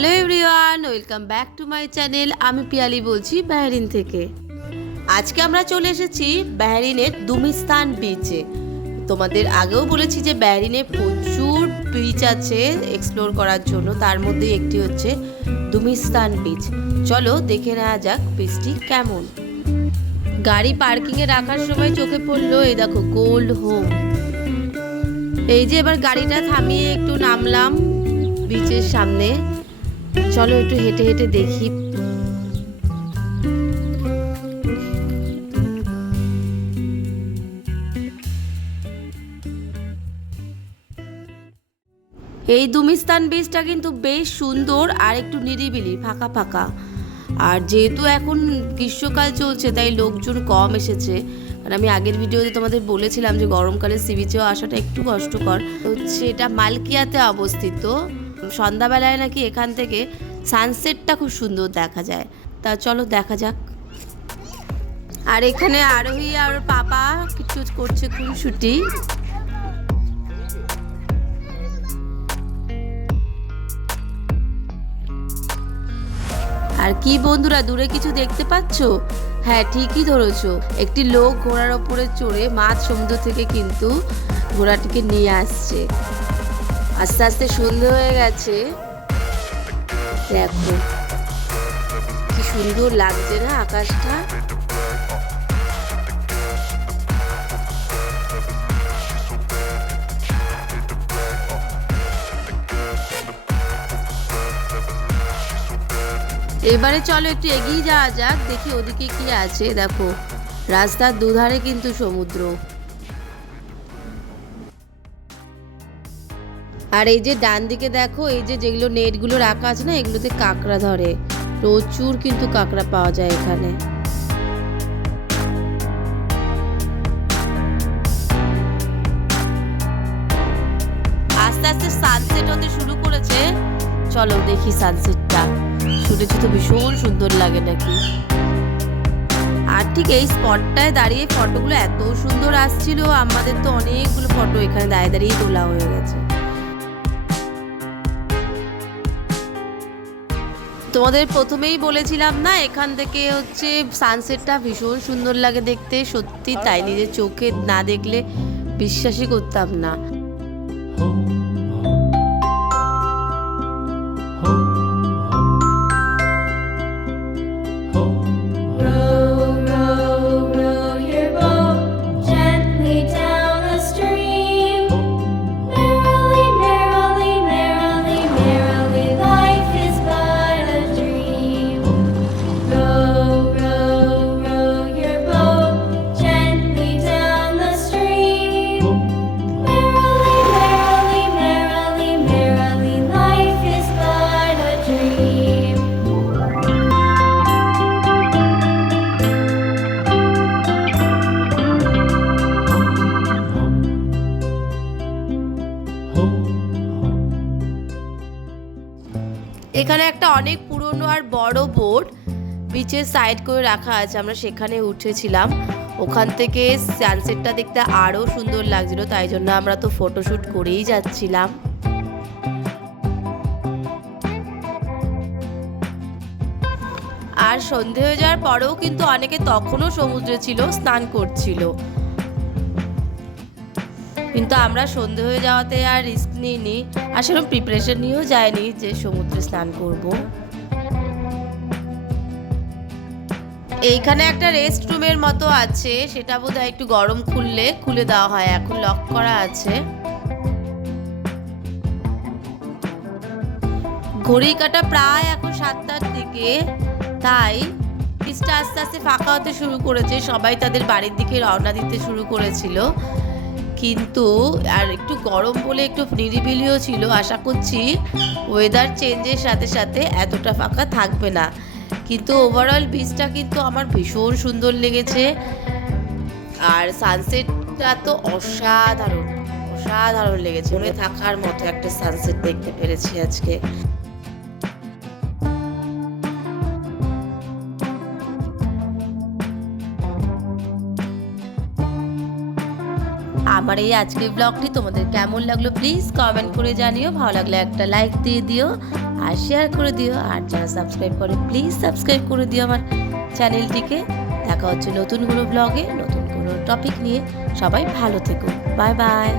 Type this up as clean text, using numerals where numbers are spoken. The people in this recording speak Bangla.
Hello everyone, welcome back to my channel. আমি পিয়ালি বলছি বাহরিন থেকে। আজকে আমরা চলে এসেছি বাহরিনের দুমিস্তান বিচে। তোমাদের আগেও বলেছি যে বাহরিনে প্রচুর বিচ আছে এক্সপ্লোর করার জন্য, তার মধ্যে একটি হচ্ছে দুমিস্তান বিচ। চলো দেখে নেওয়া যাক বিচটি কেমন। গাড়ি পার্কিংয়ে রাখার সময় চোখে পড়লো এই দেখো গোল্ড হোম। এই যে এবার গাড়িটা থামিয়ে একটু নামলাম বিচের সামনে। চলো একটু হেঁটে হেঁটে দেখি। এই দুমিস্তান বিচটা কিন্তু বেশ সুন্দর আর একটু নিরিবিলি, ফাঁকা ফাঁকা। আর যেহেতু এখন গ্রীষ্মকাল চলছে তাই লোকজন কম এসেছে। আর আমি আগের ভিডিওতে তোমাদের বলেছিলাম যে গরমকালে সি বিচেও আসাটা একটু কষ্টকর। হচ্ছে এটা মালকিয়াতে অবস্থিত। সন্ধ্যাবেলায় নাকি এখান থেকে সানসেটটা খুব সুন্দর দেখা যায়। তা চলো দেখা যাক। আর এখানে আরোহী আর পাপা কিছু করছে খুনসুটি। আর কি বন্ধুরা, দূরে কিছু দেখতে পাচ্ছো? হ্যাঁ, ঠিকই ধরেছো, একটি লোক ঘোড়ার ওপরে চড়ে মাঝ সমুদ্র থেকে কিন্তু ঘোড়াটিকে নিয়ে আসছে। আস্তে আস্তে সন্ধে হয়ে গেছে। দেখো কি সুন্দর লাগছে না আকাশটা। এবারে চলো একটু এগিয়ে যাওয়া যাক, দেখি ওদিকে কি আছে। দেখো রাস্তার দুধারে কিন্তু সমুদ্র। আর এই যে ডান দিকে দেখো, এই যে যেগুলো নেটগুলো রাখা আছে না, এগুলোতে কাঁকড়া ধরে। প্রচুর কিন্তু কাঁকড়া পাওয়া যায় এখানে। আস্তে আস্তে সানসেট হতে শুরু করেছে। চলো দেখি সানসেটটা। শুনেছি তো ভীষণ সুন্দর লাগে নাকি। আর ঠিক এই স্পটটায় দাঁড়িয়ে ফটোগুলো এত সুন্দর আসছিল, আমাদের তো অনেকগুলো ফটো এখানে দাঁড়িয়ে দাঁড়িয়ে তোলা হয়ে গেছে। তোমাদের প্রথমেই বলেছিলাম না, এখান থেকে হচ্ছে সানসেটটা ভীষণ সুন্দর লাগে দেখতে। সত্যি তাই, নিজের চোখে না দেখলে বিশ্বাসই করতাম না। এখানে একটা অনেক পুরনো আর বড় বোট বিচের সাইড করে রাখা আছে, আমরা সেখানে উঠেছিলাম। ওখান থেকে সানসেটটা দেখতে আরো সুন্দর লাগছিল, তাই জন্য আমরা তো ফটোশুট করেই যাচ্ছিলাম। আর সন্ধে হয়ে যাওয়ার পরেও কিন্তু অনেকে তখনও সমুদ্রে ছিল, স্নান করছিল। কিন্তু আমরা সন্ধে হয়ে যাওয়াতে আর রিস্ক নিইনি, আর সেরকম প্রিপারেশন নিয়েও যায়নি যে সমুদ্রে স্নান করব। এইখানে একটা রেস্ট রুমের মতো আছে, সেটা বোধহয় একটু গরম খুলে দেওয়া হয়, এখন লক করা আছে। ঘড়ি কাটা প্রায় এখন 7টার দিকে, তাই বিচটা আস্তে আস্তে ফাঁকা হতে শুরু করেছে। সবাই তাদের বাড়ির দিকে রওনা দিতে শুরু করেছিল। কিন্তু আর একটু গরম বলে একটু নিরিবিলিও ছিল। আশা করছি ওয়েদার চেঞ্জের সাথে সাথে এতটা ফাঁকা থাকবে না। কিন্তু ওভারঅল বিচটা কিন্তু আমার ভীষণ সুন্দর লেগেছে। আর সানসেটটা তো অসাধারণ অসাধারণ লেগেছে। মনে থাকার মতো একটা সানসেট দেখতে পেরেছি আজকে। আমার এই আজকের ব্লগটি তোমাদের কেমন লাগলো প্লিজ কমেন্ট করে জানিও। ভালো লাগলে একটা লাইক দিয়ে দিও আর শেয়ার করে দিও। আর যারা সাবস্ক্রাইব করে প্লিজ সাবস্ক্রাইব করে দিও আমার চ্যানেলটিকে। দেখা হচ্ছে নতুন কোনো ব্লগে নতুন কোনো টপিক নিয়ে। সবাই ভালো থেকো, বাই বাই।